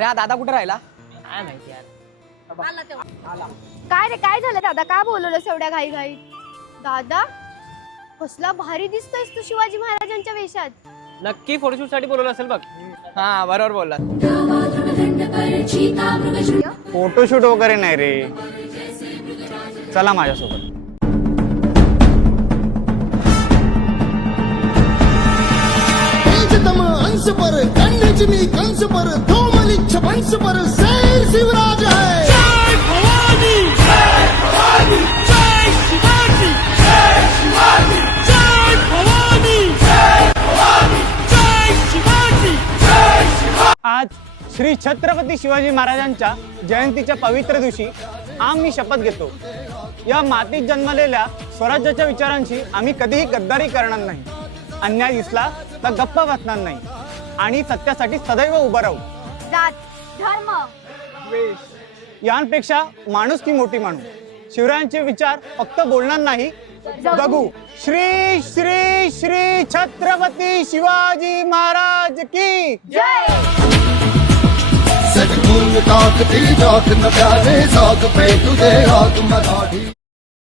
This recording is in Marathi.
अरे हा दादा कुठे राहिला? काय माहिती यार. काय रे, काय झालं दादा? का बोलवलंस एवढ्या घाई घाई? दादा कसला भारी दिसतोयस तू शिवाजी महाराजांच्या वेशात. नक्की फोटोशूट साठी बोलवलं असेल बघ. हा बरोबर बोलला. फोटोशूट वगैरे नाही रे, चला माझ्यासोबत. अंश पर कन्याचिनी कंस पर धूमलिच्छ वंश पर शेर शिवराज है. जय भवानी, जय भवानी, जय शिवाजी, जय शिवाजी, जय भवानी, जय भवानी, जय शिवाजी, जय शिवाजी. आज श्री छत्रपती शिवाजी महाराजांच्या जयंतीच्या पवित्र दिवशी आम्ही शपथ घेतो, या मातीत जन्मलेल्या स्वराज्याच्या विचारांशी आम्ही कधीही गद्दारी करणार नाही. अन्याय दिसला तर गप्प बसणार नाही आणि सत्यासाठी सदैव उभं राहू. जात धर्म यांपेक्षा माणूस की मोठी माणूस. शिवरायांचे विचार फक्त बोलणार नाही, जगू. श्री श्री श्री छत्रपती शिवाजी महाराज की जय. सजगुण ताकती जात न प्यारे साग पे तुझे आग मराठी.